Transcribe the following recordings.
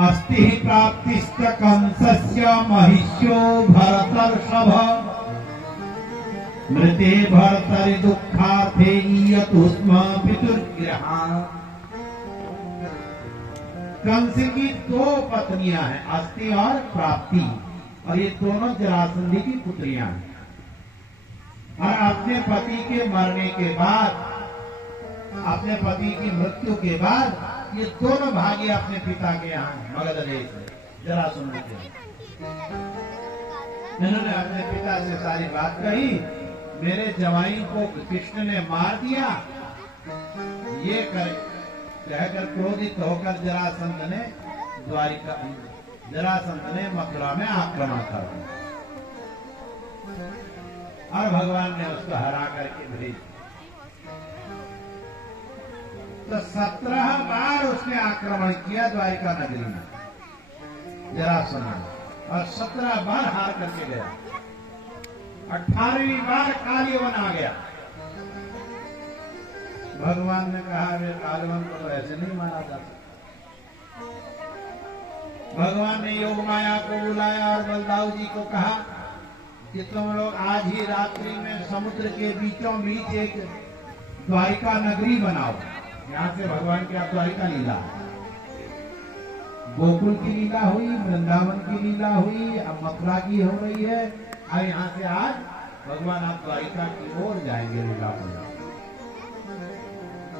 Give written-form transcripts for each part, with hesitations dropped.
अस्ति प्राप्तिश्च कंसस्य महिष्यो भरतर्षभ मृते भरतरि दुःखार्थे ईयतु स्म पितुर्गृहात्। कंस की दो पत्नियां हैं, अस्ति और प्राप्ति, और ये दोनों जरासंधि की पुत्रियां हैं। और अपने पति के मरने के बाद, अपने पति की मृत्यु के बाद ये दोनों भागी अपने पिता के यहाँ मगध देश में जरासंध के। इन्होंने अपने पिता से सारी बात कही, मेरे जवाई को कृष्ण ने मार दिया, ये कहकर क्रोधित होकर जरासंध ने मथुरा में आक्रमण कर दिया और भगवान ने उसको हरा करके भेज। तो 17 बार उसने आक्रमण किया द्वारिका नगरी में जरासंध, और 17 बार हार करके गया। 18वीं बार कालीवन आ गया। भगवान ने कहा, वे कालीवन को तो ऐसे नहीं मारा जा सकता। भगवान ने योग माया को बुलाया और बलदाऊ जी को कहा कि तुम लोग आज ही रात्रि में समुद्र के बीचों बीच एक द्वारिका नगरी बनाओ। यहाँ से भगवान की आप द्वारिका लीला, गोकुल की लीला हुई, वृंदावन की लीला हुई, अब मथुरा की हो रही है, और यहाँ से आज भगवान आप द्वारिका की ओर जाएंगे लीला को।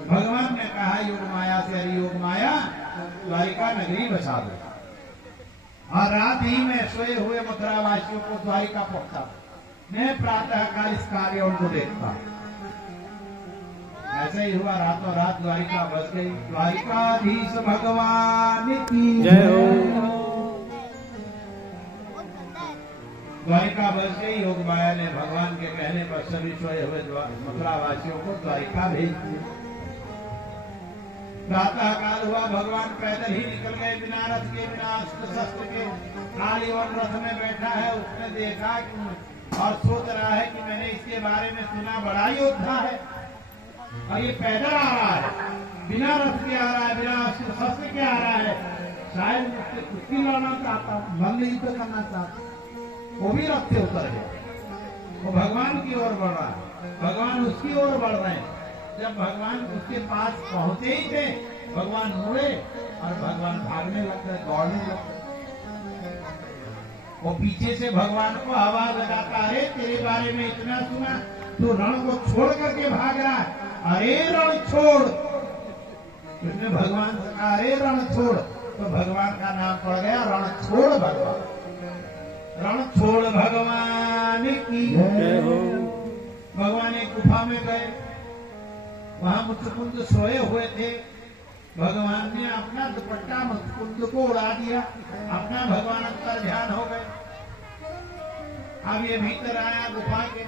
भगवान ने कहा योग माया से, अरे योग माया द्वारिका नगरी बसा दो। और रात ही में सोए हुए मथुरा वासियों को द्वारिका पहुंचा। मैं प्रातः काल इस कार्य उनको देखता। ऐसे ही हुआ, रातों रात द्वारिका बस गई। द्वारिकाधीश भगवान की जय हो। द्वारिका बस गई। योग माया ने भगवान के कहने पर सभी सोए हुए मथुरा वासियों को द्वारिका भेज दिया। प्रातः काल हुआ, भगवान पैदल ही निकल गए, बिना रथ के, बिना अस्त्र शस्त्र के। कालीवन रथ में बैठा है, उसने देखा और सोच रहा है कि मैंने इसके बारे में सुना, बड़ा योद्धा है, और ये पैदल आ रहा है, बिना रथ के आ रहा है, बिना अस्त्र शस्त्र के आ रहा है, शायद मुझसे कुश्ती लड़ना चाहता हूँ, भंग युद्ध करना चाहता। वो भी रथ से उतर गया, वो भगवान की ओर बढ़ रहा है, भगवान उसकी ओर बढ़ रहे हैं। जब भगवान उसके पास पहुंचे ही थे, भगवान मुड़े और भगवान भागने लग गए, दौड़ने लग गए। वो पीछे से भगवान को आवाज लगाता, अरे तेरे बारे में इतना सुना, तू रण को छोड़ करके भाग रहा है, अरे रण छोड़। उसने भगवान से कहा, अरे रण छोड़, तो भगवान का नाम पड़ गया रण छोड़ भगवान। रण छोड़ भगवान की जय हो। भगवान एक गुफा में गए, वहां मुचकुंद सोए हुए थे। भगवान ने अपना दुपट्टा मुचकुंद को उड़ा दिया, अपना भगवान अंतर ध्यान हो गए। अब ये भीतर आया गुफा के,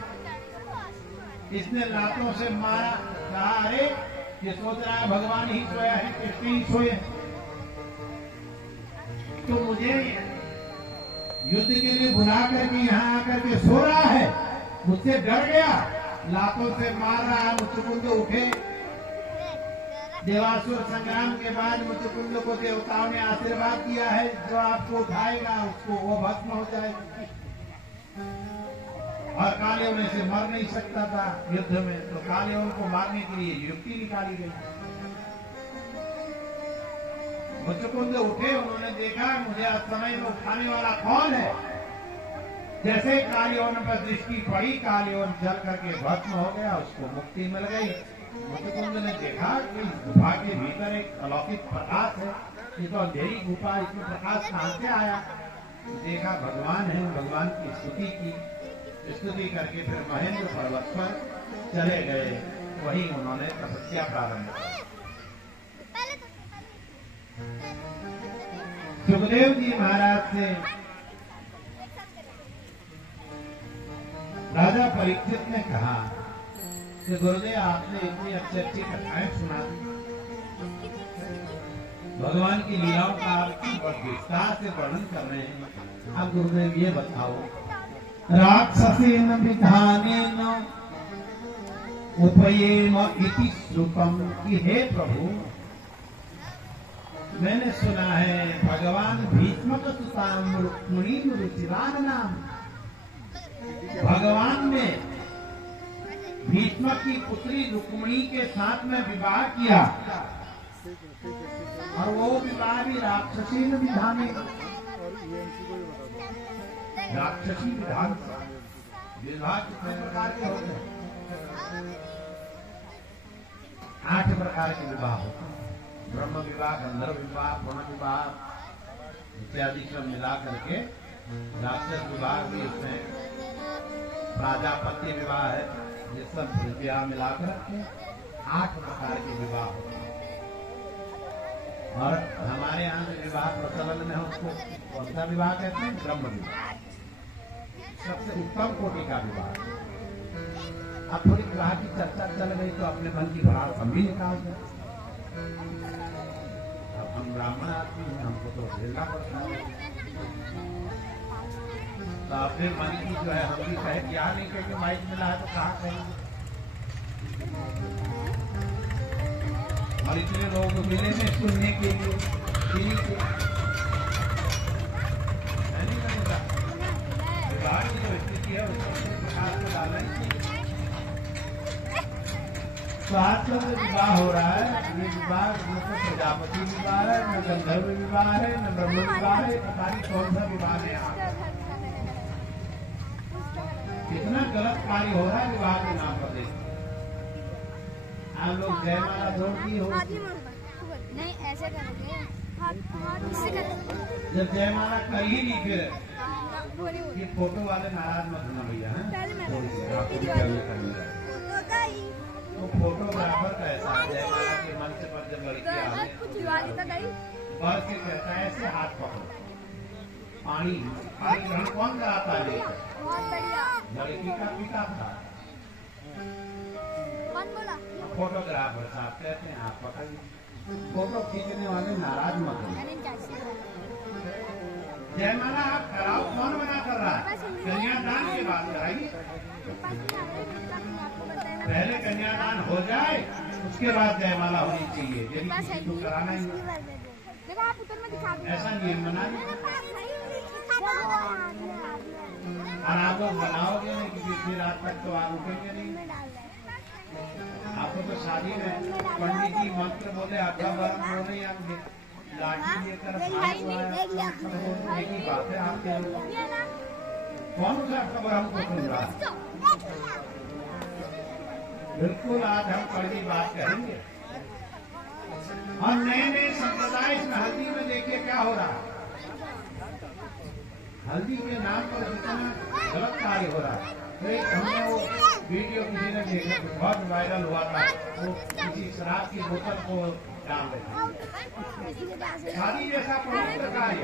इसने लातों से मारा, कहा अरे ये सोच रहा है भगवान ही सोया है, कृष्ण ही सोए, तो मुझे युद्ध के लिए बुला करके यहाँ आकर के सो रहा है, मुझसे डर गया, लातों से मार रहा है। मुचकुंद उठे। देवासुर संग्राम के बाद मुचकुंद को देवताओं ने आशीर्वाद दिया है, जो आपको उठाएगा उसको वो भस्म हो जाएगा। और कालेवन से मर नहीं सकता था युद्ध में, तो कालेवन को मारने के लिए युक्ति निकाली गई। मुचकुंद उठे, उन्होंने देखा मुझे आज समय में उठाने वाला कौन है। जैसे कालीवन पर दृष्टि पड़ी, कालीवन जल करके भस्म हो गया, उसको मुक्ति मिल गई। मुचकुंद ने देखा कि गुफा के भीतर एक अलौकिक प्रकाश है, ये तो अंधेरी गुफा, इसमें प्रकाश कहां से आया। देखा भगवान है, भगवान की स्तुति की, स्तुति करके फिर महेंद्र पर्वत पर चले गए। वहीं उन्होंने तपस्या प्रारंभ की। सुखदेव जी महाराज से राजा परीक्षित ने कहा कि गुरुदेव आपने इतनी अच्छी अच्छी कथाएं सुना दी, भगवान की लीलाओं का आप विस्तार से वर्णन कर रहे हैं। अब गुरुदेव ये बताओ, राक्षसेन विधानेन उपयेम इति श्रुतम, कि हे प्रभु मैंने सुना है भगवान भीष्मक सुताम रुक्मिणी रुचिरान नाम, भगवान ने भीष्मक की पुत्री रुक्मिणी के साथ में विवाह किया और वो विवाह भी राक्षसी विधान में, राक्षसी विधान विवाह कितने प्रकार के होते हैं? 8 प्रकार के विवाह होते हैं। ब्रह्म विवाह, गंधर्व विवाह, पुण्य विवाह इत्यादि सब मिला करके राक्षस विवाह भी इसमें, प्राजापत्य विवाह है, ये सब विवाह मिलाकर 8 प्रकार के विवाह होते हैं। और हमारे यहाँ जो विवाह प्रचलन में है उसको कौन सा विवाह कहते हैं? ब्रह्म विवाह, सबसे उत्तम कोटि का विवाह। अब थोड़ी विवाह की चर्चा चल गई तो अपने मन की भड़ास हम भी निकाल दें। अब हम ब्राह्मण आदमी हैं, हमको तो झेलना पड़ता है, तो अपने मन की जो है हम भी कहे क्या नहीं कहेंगे, माइक मिला है तो कहाँ कहेंगे। और इतने लोग मिले में सुनने के लिए विवाह की जो स्थिति है उसको प्रकाश में डालना ही चाहिए। तो आज जो विवाह हो रहा है, ये विवाह न तो प्रजापति विवाह है, न गंधर्व विवाह है, न ब्रह्म विवाह है, पता नहीं कौन सा विवाह है। कितना गलत कार्य हो रहा है विवाह के नाम पर। देखिए आप लोग जयमाला जोड़ दी हो, नहीं ऐसे करोगे, जब जयमाला कर ही नहीं फिर ये फोटो वाले नाराज मत होना भैया, तो फोटोग्राफर कैसा जयमाला के मंच पर जब लड़की आए बर के कहता है ऐसे हाथ पकड़ो, पानी पानी ग्रहण कौन कराता है? लड़की का पिता था। फोटोग्राफर साहब कहते हैं आप पकड़िए, फोटो खींचने वाले नाराज मत हो। जयमाला आप कराओ, कौन मना कर रहा है? कन्यादान की बात कराइए, पहले कन्यादान हो जाए उसके बाद जयमाला होनी चाहिए। यदि किसी को कराना ही ऐसा नियम बना और आप लोग बनाओगे नहीं क्योंकि फिर रात तक तो आप उठेंगे नहीं। आपको तो शादी में पंडित जी मंत्र बोले, आधा बरम बोले या लाठी लेकर एक ही बात है। आपके कौन सा खबर हमको सुन रहा है? बिल्कुल आज हम कड़वी बात करेंगे। और नए नए संप्रदाय इसमें हल्दी में देखिए क्या हो रहा है। हल्दी के नाम पर जितना गलत कार्य हो रहा है। तो एक हमने वो वीडियो किसी ने देखा, बहुत वायरल हुआ था, वो किसी शराब की बोतल को डाल रहे। शादी जैसा पवित्र कार्य,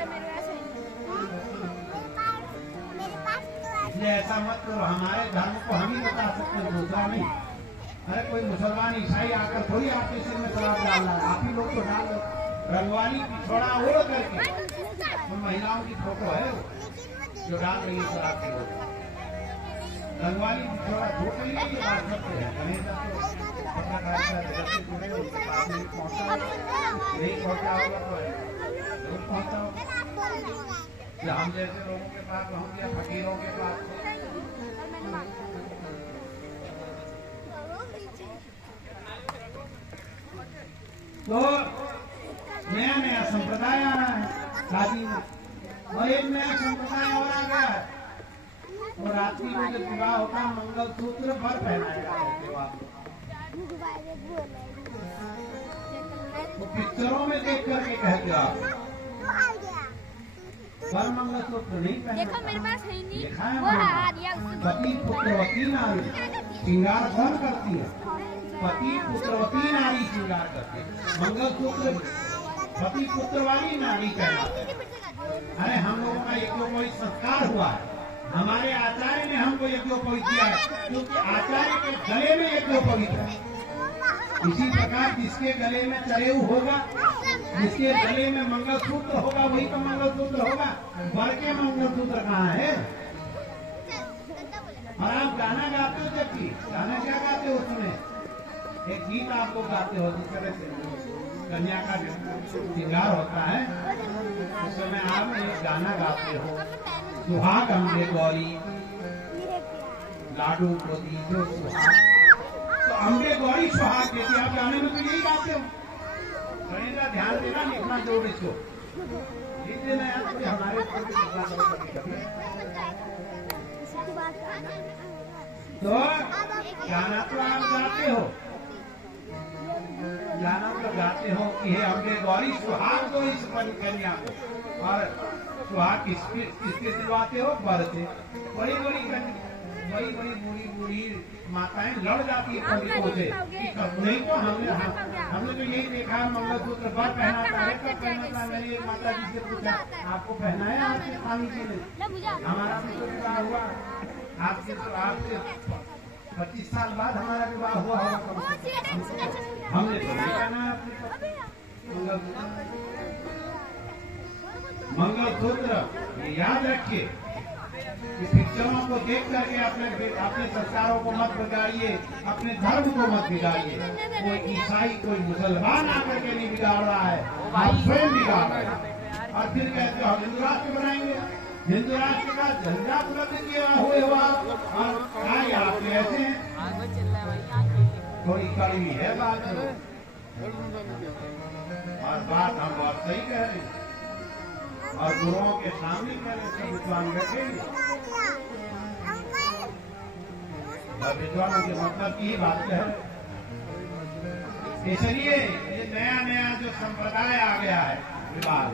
इसलिए ऐसा मत करो। हमारे धर्म को हम ही बता सकते हैं, दूसरा नहीं। अरे कोई मुसलमान ईसाई आकर थोड़ी आपके सिर में शराब डाल रहा है, आप ही लोग तो डाल दो। रंगवाली पिछोड़ा ओढ़ करके तो महिलाओं की फोटो है जो डाल रही है शराब की बोतल। रंगवाली पिछोड़ा झूठ नहीं है, ये बात सत्य है। पत्रकारिता जगत से जुड़े उनके पास नहीं पहुंचा, नहीं पहुंचा होगा तो जरूर पहुंचा होगा। हम जैसे लोगों के पास पहुंच गया, फकीरों के पास। तो नया नया संप्रदाय आ रहा है शादी में, और एक नया संप्रदाय और आ गया है। और रात्रि में जब विवाह होता है मंगलसूत्र भर पहनाया जाता है। तो पिक्चरों में देख करके कहते आप पर मंगलसूत्र नहीं पहना। देखो मेरे पास है नहीं, देखा है वो हरा दिया उसने। पति पुत्रवती नारी श्रृंगार कौन करती है? पति पुत्रवती नारी श्रृंगार करती है। मंगलसूत्र पति पुत्र वाली नारी कहलाता है। अरे हम लोगों का यज्ञोपवीत संस्कार हुआ है, हमारे आचार्य ने हमको यज्ञोपवीत किया है, क्योंकि आचार्य के गले में यज्ञोपवीत है। इसी प्रकार जिसके गले में चरेऊ होगा, जिसके गले में मंगलसूत्र होगा, वही तो मंगलसूत्र होगा। वर के मंगलसूत्र कहाँ है? और आप गाना गाते हो, जबकि गाना क्या गाते हो उसमें? एक गीत आप लोग गाते हो जिस तरह से कन्या का श्रृंगार होता है उस समय आप एक गाना गाते हो, सुहाग अम्बे गौरी लाडू को दीजो सुहाग। तो अम्बे गौरी सुहाग देती, आप गाने में तो यही गाते हो। सुनेगा, ध्यान देना, लिखना जोड़ इसको लिख देना यार, तो हमारे तो गाना तो आप गाते हो, गाना तो गाते हो कि हे अम्बे गौरी सुहाग दो इस कन्या को। और सुहाग किसके दिलवाते हो? बर से। बड़ी बड़ी बूढ़ी माताएं लड़ जाती है पंडितों से कि नहीं तो हमने तो यही देखा मंगलसूत्र बर पहनाता है, कब पहनाता है। मैंने एक माता जी से पूछा, आपको पहनाया आपके स्वामी जी ने? हमारा भी तो विवाह हुआ, आपसे 25 साल बाद हमारा विवाह हुआ होगा, हमने तो नहीं पहना अपने मंगलसूत्र। ये याद रखिए कि पिक्चरों को देख करके अपने संस्कारों को मत बिगाड़िए, अपने धर्म को मत बिगाड़िए। कोई ईसाई कोई मुसलमान आकर के नहीं बिगाड़ रहा है, आप स्वयं बिगाड़ रहे हैं। और फिर कहते हो हम हिंदू राष्ट्र बनाएंगे, हिंदू राष्ट्र का झंडा बुलंद किया हुए हुआ और आए आप ऐसे हैं। थोड़ी कड़वी है बात, और बात हम बहुत सही कह रहे हैं और गुरुओं के सामने कह रहे हैं, विद्वान बैठेंगे और विद्वानों के मतलब की ही बात कह रहे। इसलिए ये नया जो संप्रदाय आ गया है, विवाह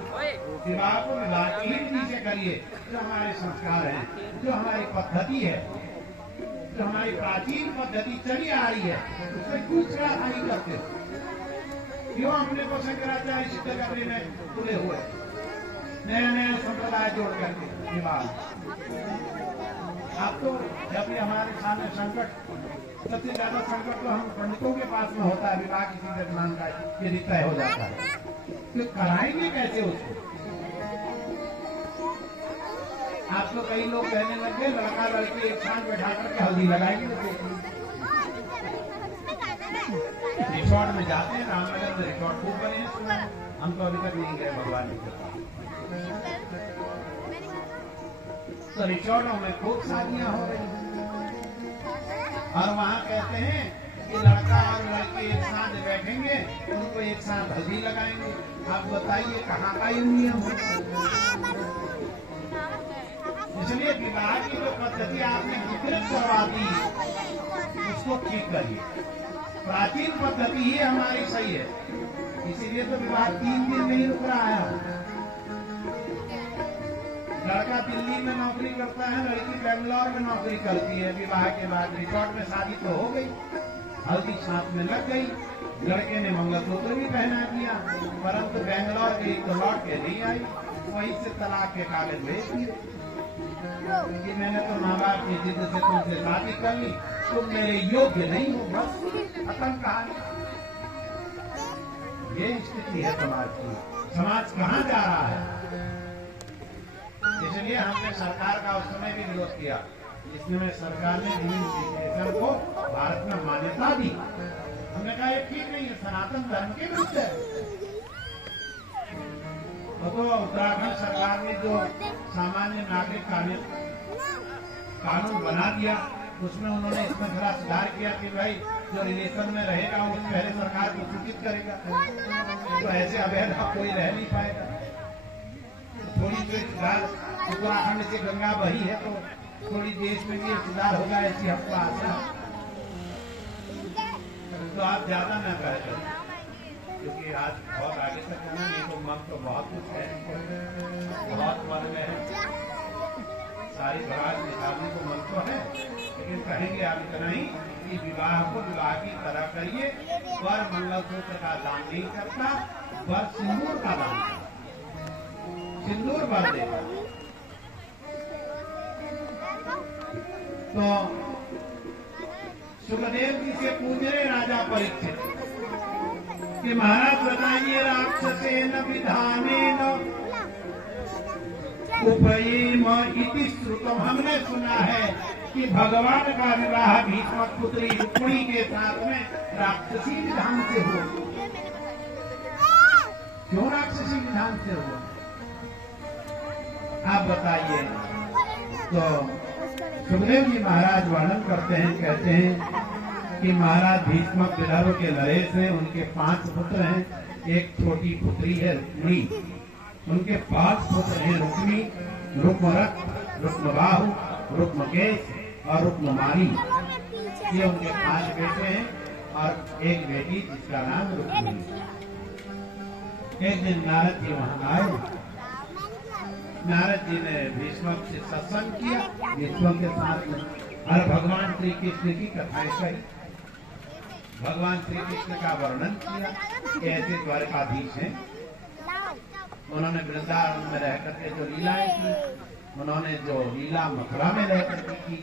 को विवाह की ही विधि से करिए, जो हमारे संस्कार हैं, जो हमारी पद्धति है, जो हमारी प्राचीन पद्धति चली आ रही है, उसमें क्यों छेड़खानी करते हो? क्यों अपने को शंकराचार्य सिद्ध करने में तुले हुए? नया संप्रदाय जोड़ करके विवाह। अब तो जब भी हमारे सामने संकट, सबसे ज्यादा संकट तो हम पंडितों के पास में होता है, विवाह किसी विद्वान का यदि तय हो जाता है तो कराएंगे कैसे उसको? आप तो कई लोग कहने लगे लड़का लड़की एक साथ बैठा करके हल्दी लगाएंगे। रिसोर्ट में जाते हैं, रामनगर में रिसोर्ट खूब बने हैं, सुना हम तो अभी तक नहीं गए भगवान के पास। तो रिसोर्टों में खूब शादियां हो रही और वहाँ कहते हैं कि लड़का और लड़की एक साथ बैठेंगे, उनको एक साथ हल्दी लगाएंगे। आप बताइए कहाँ का ये नियम है? इसलिए विवाह की जो पद्धति आपने विकृत करवा दी, उसको ठीक करिए। प्राचीन पद्धति ही हमारी सही है, इसीलिए तो विवाह 3 दिन नहीं रुक रहा है। लड़का दिल्ली में नौकरी करता है, लड़की बेंगलोर में नौकरी करती है। विवाह के बाद रिसोर्ट में शादी तो हो गई, हल्दी साथ में लग गई, लड़के ने मंगलसूत्र भी पहना दिया, परंतु बेंगलोर गई तो लौट के नहीं आई, वहीं से तलाक के कागज भेज दिए कि मैंने तो माँ बाप की जिद से तुमसे शादी कर ली, तुम मेरे योग्य नहीं हो, बस खत्म कहानी। ये स्थिति है समाज की। समाज कहाँ जा रहा है? इसलिए हमने सरकार का उस समय भी विरोध किया, इसमें सरकार ने इमिग्रेशन को भारत में मान्यता दी। हमने कहा ये ठीक नहीं है, सनातन धर्म के विरुद्ध है। तो उत्तराखंड सरकार ने जो सामान्य नागरिक कानून बना दिया, उसमें उन्होंने इसमें थोड़ा सुधार किया कि भाई जो रिलेशन में रहेगा वो पहले सरकार को सूचित करेगा, तो ऐसे अवैध कोई रह नहीं पाएगा। थोड़ी जो सुधार, उत्तराखंड से गंगा बही है तो थोड़ी देश में भी सुधार होगा, ऐसी हमको आशा है। तो आप ज्यादा न करें क्योंकि आज बहुत आगे तक है, नहीं तो मन तो बहुत कुछ है, बहुत मन में है, सारी बात निकालने को मन तो है, लेकिन कहेंगे आप इतना ही कि विवाह को विवाह की तरह करिए। वर मंगलसूत्र का दान नहीं करता, वर सिंदूर का दान करता, सिंदूर वर देगा। तो सुखदेव जी से पूछ रहे राजा परीक्षित कि महाराज बताइए, राक्षसेन विधानेन उपयेम इति श्रुतम, हमने सुना है कि भगवान का विवाह भीष्मक पुत्री रुक्मिणी के साथ में राक्षसी विधान से हो। ध्यान से हुआ। आप बताइए। तो सुखदेव जी महाराज वर्णन करते हैं, कहते हैं कि महाराज भीष्मक विदर्भ के नरेश हैं, उनके 5 पुत्र हैं, एक छोटी पुत्री है रुक्मिणी, उनके 5 पुत्र हैं रुक्मी, रुक्मरथ, रुक्मबाहु, रुक्मकेश और रुक्ममाली। ये उनके 5 बेटे हैं और एक बेटी जिसका नाम रुक्मिणी। एक दिन नारद जी वहां आए। नारद जी ने भीष्मक से सत्संग किया, भीष्मक के साथ में, और भगवान श्री कृष्ण की कथाएं कही, भगवान श्री कृष्ण का वर्णन किया। कैसे द्वारकाधीश हैं, उन्होंने वृंदावन में रह करके जो लीलाएं की, उन्होंने जो लीला मथुरा में रह करके की,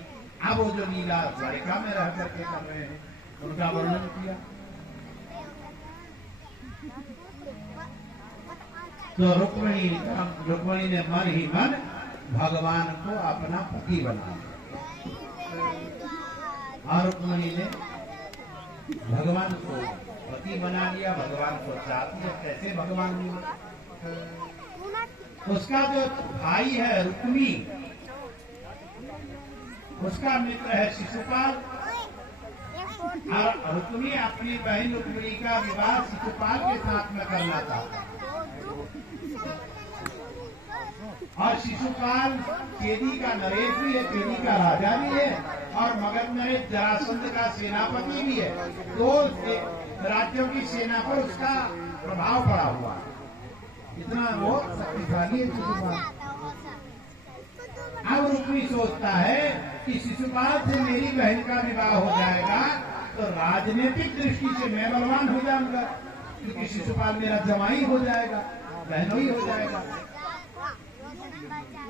अब वो जो लीला द्वारिका में रह करके कर रहे हैं, उनका वर्णन किया। तो रुक्मिणी ने मन ही मन भगवान को अपना पति बना लिया, और रुक्मिणी ने भगवान को पति बना लिया, भगवान को चाहती है। कैसे भगवान मिले? उसका जो भाई है रुक्मी, उसका मित्र है शिशुपाल, और रुक्मी अपनी बहन रुक्मिणी का विवाह शिशुपाल के साथ में करना चाहता, और शिशुपाल चेदी का नरेश भी है, चेदी का राजा भी है, और मगध नरेश जरासंध का सेनापति भी है। 2 राज्यों की सेना पर उसका प्रभाव पड़ा हुआ है, इतना वो शक्तिशाली है शिशुपाल। अब रुक्मी सोचता है कि शिशुपाल से मेरी बहन का विवाह हो जाएगा तो राजनीतिक दृष्टि से मैं बलवान हो जाऊंगा, क्योंकि शिशुपाल मेरा जमाई हो जाएगा, बहनोई हो जाएगा।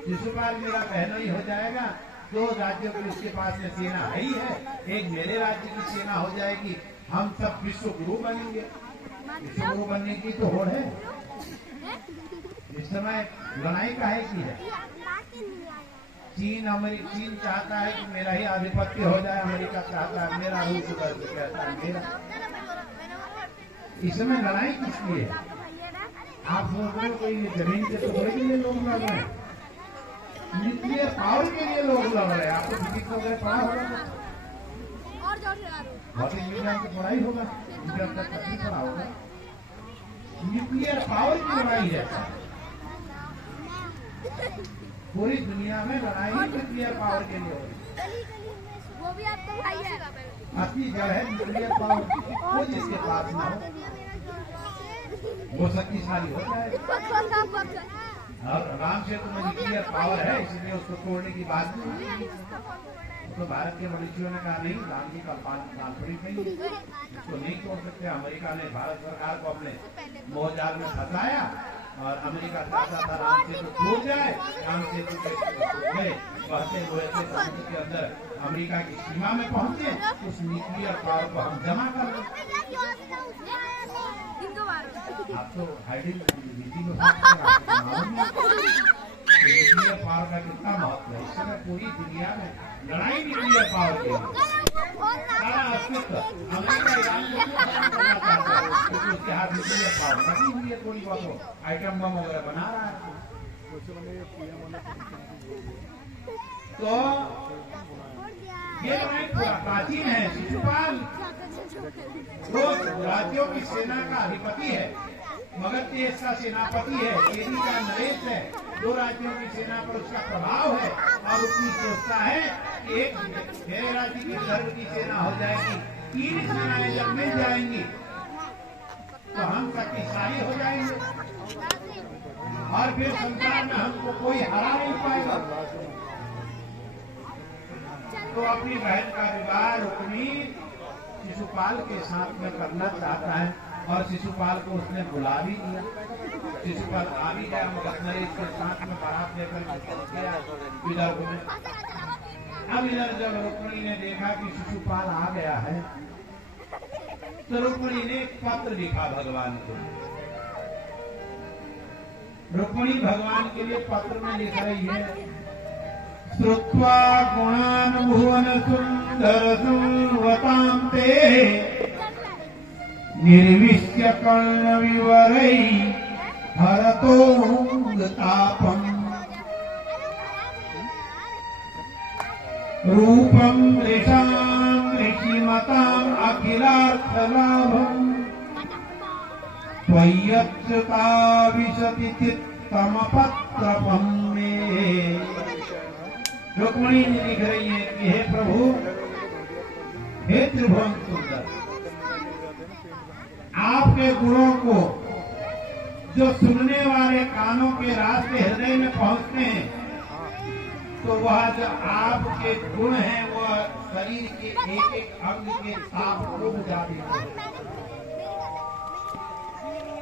शिशुपाल मेरा बहनोई हो जाएगा, 2 राज्यों की उसके पास में सेना है ही है, एक मेरे राज्य की सेना हो जाएगी, हम सब विश्व गुरु बनेंगे। विश्व गुरु बनने की तो होड़ है। इस समय लड़ाई काहे की है? चीन चाहता है कि मेरा ही आधिपत्य हो जाए, अमेरिका चाहता है मेरा रूप उधर से कहता है मेरा। इस समय लड़ाई किस लिए है? आप सोच रहे हो कोई जमीन के टुकड़े के लिए लोग लड़ रहे हैं, न्यूक्लियर पावर के लिए लोग लड़ रहे हैं। आपको फिजिक्स वगैरह पढ़ा होगा, भौतिक विज्ञान की पढ़ाई होगा, जब तक नहीं पढ़ा होगा। न्यूक्लियर पावर की लड़ाई है, पूरी दुनिया में लड़ाई न्यूक्लियर पावर के लिए हो रही। वो भी आपका भाई है, असली जड़ है न्यूक्लियर पावर। वो जिसके पास ना हो वो शक्तिशाली हो जाएगा। और राम से तो न्यूक्लियर पावर है, इसलिए उसको तोड़ने की बात नहीं। तो भारत के मनुष्यों ने कहा नहीं, राम जी का पानपुरी नहीं, इसको नहीं तोड़ सकते। अमेरिका ने भारत सरकार को अपने मोहजाल में फंसाया, और अमेरिका चाहता था राम सेतु टूट जाए, राम सेतु बढ़ते हुए समुद्र के अंदर अमेरिका की सीमा में पहुंचे, उस न्यूक्लियर पावर को हम जमा कर दें। आप तो हाइडिंग नीति में न्यूक्लियर पावर का कितना महत्व है। इस समय पूरी दुनिया में लड़ाई न्यूक्लियर पावर की, सारा अस्तित्व अमेरिका ईरान को करना चाहता है, क्योंकि उसके हाथ न्यूक्लियर पावर बनी हुई है, थोड़ी बहुत आइटम बम वगैरह बना रहा है। तो ये लड़ाई प्राचीन है। शिशुपाल 2 राज्यों की सेना का अधिपति है, मगध देश का सेनापति है, चेदी का नरेश है, 2 राज्यों की सेना पर उसका प्रभाव है, और उसकी सोचता है कि एक मेरे राज्य की विदर्भ की सेना हो जाएगी, 3 सेनाएं जब मिल जाएंगी तो हम शक्तिशाली हो जाएंगे, और फिर संसार में हमको कोई हरा नहीं पाएगा। तो अपनी बहन का विवाह रुक्मी शिशुपाल के साथ में करना चाहता है, और शिशुपाल को उसने बुला भी दिया। शिशुपाल आ भी गया, मगध नरेश के साथ में बारात लेकर गया विदर्भ में। अब इधर जब रुक्मिणी ने देखा कि शिशुपाल आ गया है, तो रुक्मिणी ने एक पत्र लिखा भगवान को। रुक्मिणी भगवान के लिए पत्र में लिख रही है, श्रुत्वा गुणान् भुवन सुंदर संवतां ते निर्विश्य कर्ण विवरै हरतोऽङ्गतापम् रूपं ऋषां ऋषिमताम् अखिलार्थलाभम् त्वय्यच्युता विशति चित्तमपत्रपं मे। रुक्मिणी जी लिख रही है कि हे प्रभु, हे त्रिभुवन सुंदर, आपके गुणों को जो सुनने वाले कानों के रास्ते हृदय में पहुंचते हैं, तो वह जो आपके गुण हैं वह शरीर के एक एक अंग के साथ डूब जाते हैं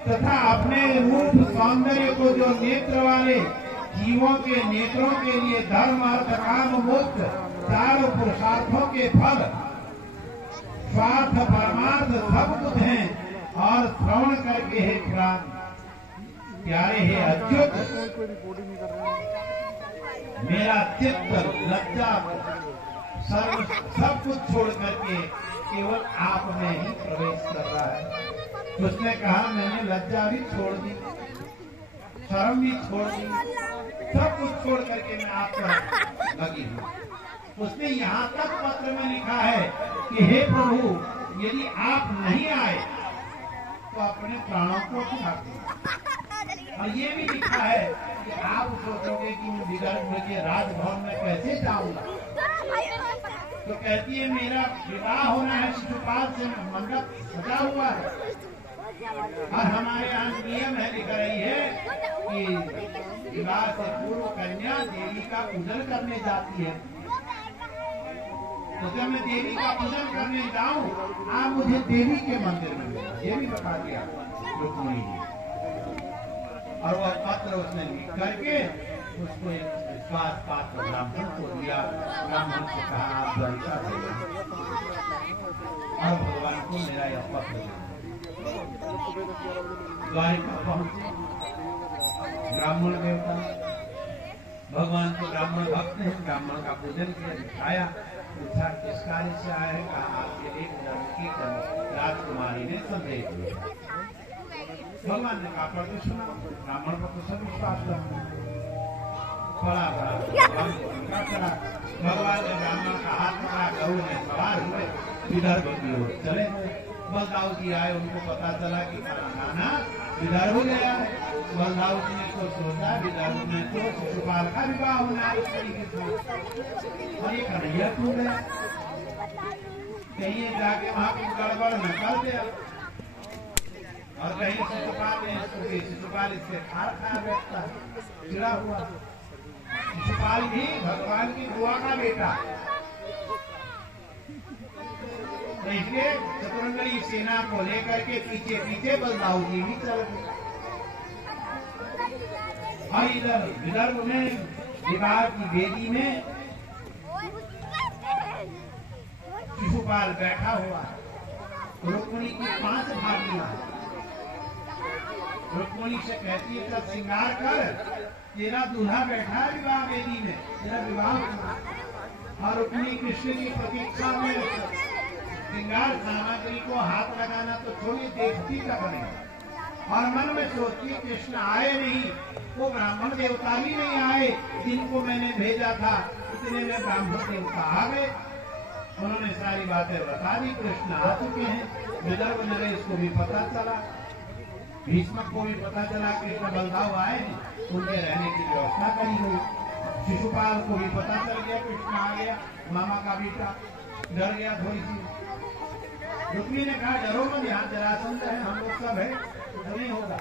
तथा अपने रूप सौंदर्य को जो नेत्र वाले जीवों के नेत्रों के लिए धर्म अर्थ काम मोक्ष चार पुरुषार्थों के फल स्वार्थ परमार्थ सब कुछ हैं और श्रवण करके हे प्राण प्यारे हे अच्युत, मेरा चित्त लज्जा सब कुछ छोड़ करके केवल आप में ही प्रवेश कर रहा है। उसने कहा मैंने लज्जा भी छोड़ दी, शर्म भी छोड़ दी, सब कुछ छोड़ करके मैं आप पर लगी हूँ। उसने यहाँ तक पत्र में लिखा है कि हे प्रभु, यदि आप नहीं आए तो अपने प्राणों को त्याग दो। और ये भी लिखा है कि आप सोचोगे कि मैं विदर्भ के राजभवन में कैसे जाऊंगा, तो कहती है मेरा विवाह होना है, शिशुपाल से मंडप सजा हुआ है और हमारे यहाँ नियम है, लिख रही है कि विवाह से पूर्व कन्या देवी का पूजन करने जाती है। तो जब मैं देवी का पूजन करने जाऊं, आप मुझे देवी के मंदिर में मिला, ये भी बता दिया रुक्मिणी जी। और वह पत्र उसने लिख करके उसको एक विश्वास पात्र ब्राह्मण को दिया। ब्राह्मण से कहा आप द्वारिका से और भगवान को मेरा यह पत्र दिया। द्वारिका पहुंचे ब्राह्मण देवता, भगवान को ब्राह्मण भक्त हैं, ब्राह्मण का पूजन किया, दिखाया, पूछा किस कार्य से आया है, कहा आपके एक धर्म की राजकुमारी ने संदेश दिया। भगवान ने कहा पढ़ के सुना, ब्राह्मण पर तो सब विश्वास था, पढ़ा भगवान को उनका चला। भगवान ने ब्राह्मण का हाथ पकड़ा, गऊ में सवार हुए, विदर्भ की ओर चले। बलदाऊ जी आए, उनको पता चला कि खाना विदर्भ गया है। बलदाऊ जी ने तो सोचा विदर्भ में तो शिशुपाल का विवाह होना है इस तरीके से, और ये कन्हैया टूट गया, कहीं जाके वहां कुछ गड़बड़ न कर दिया और कहीं शिशुपाल इससे खार खा बैठता है, चिड़ा हुआ। शिशुपाल भी भगवान की दुआ का बेटा, तो इसलिए चतुरंगड़ी सेना को लेकर के पीछे पीछे बलदाऊ जी भी चल गए। और इधर विदर्भ में विवाह की वेदी में शिशुपाल बैठा हुआ है। रुक्मिणी की 5 भाभियां, रुक्मिणी से कहती है जब श्रृंगार कर, तेरा दूल्हा बैठा है विवाह वेदी में, तेरा विवाह होना। और रुक्मिणी कृष्ण की प्रतीक्षा में श्रृंगार सामग्री को हाथ लगाना तो छोड़ी देखती का बनेगा, और मन में सोचती कृष्ण आए नहीं, वो ब्राह्मण देवता भी नहीं आए जिनको मैंने भेजा था, इतने में ब्राह्मण देवता आ गए। उन्होंने सारी बातें बता दी, कृष्ण आ चुके हैं। विदर्भ नरेश को भी पता चला, भीष्मक को भी पता चला कृष्ण बलदाऊ आए हैं, उनके रहने की व्यवस्था करी हुई। शिशुपाल को भी पता चल गया कृष्ण आ गया, मामा का बेटा, डर गया थोड़ी सी। रुक्मिणी ने कहा डरो मत, यहाँ जरासंध है, हम लोग सब है, नहीं होगा,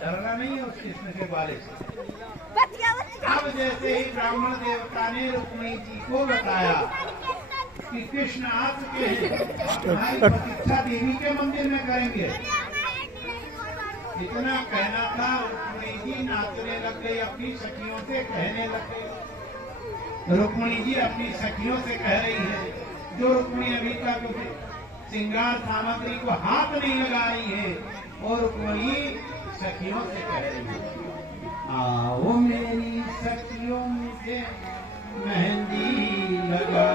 डरना नहीं है उस कृष्ण के बारे से। अब जैसे ही ब्राह्मण देवता ने रुक्मिणी जी को बताया कि कृष्ण आ चुके हैं, हमारी प्रतीक्षा देवी के मंदिर में करेंगे, इतना कहना था, रुक्मिणी जी नाचने लग गई, अपनी सखियों से कहने लग गई। रुक्मिणी जी अपनी सखियों से कह रही है, जो रुक्मिणी अभी तक श्रृंगार सामग्री को हाथ नहीं लगा रही है, और रुक्मिणी सखियों से कह रही है, आओ मेरी सखियों से मेहंदी लगा